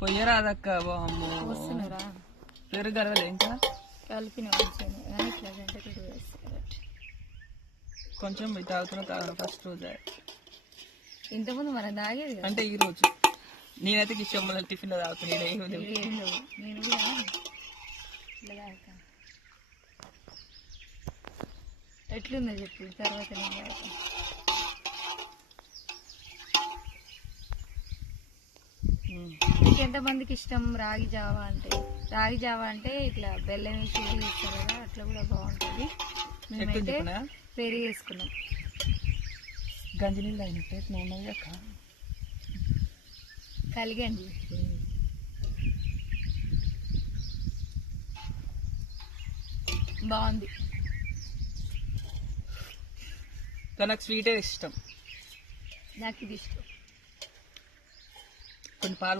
పొయ్యరాదక్క బామ్మ వస్తున్నారా పెరుగు గడవలే ఇంకా కలిపిన ఉంచాను కానీ ఇట్లా గంట కొద్ది వేస్తారు కొంచెం తాగుతున్నా ఫస్ట్ రోజు ఇంతకుముందు మనం తాగేది కదా అంటే ఈ రోజు నేనైతే కిషమ్మల టిఫిన్ లో తాగుతున్నా ఏం లేవు నేను కూడా ఇట్లా తాగుతాను ఎట్లుందో చెప్పు తర్వాత నేను తాగుతాను మీకు ఎంతమందికి ఇష్టం రాగి జావా అంటే ఇట్లా బెల్లం వేసి ఇస్తారు కదా అట్లా కూడా బాగుంటుంది మేమైతే పెరుగు వేసుకున్నాం గంజి నీళ్ళు అయినట్టే ఉన్నది అక్క కలిగండి బాగుంది నాకు స్వీటే ఇష్టం నాకు ఇది ఇష్టం కొన్ని పాలు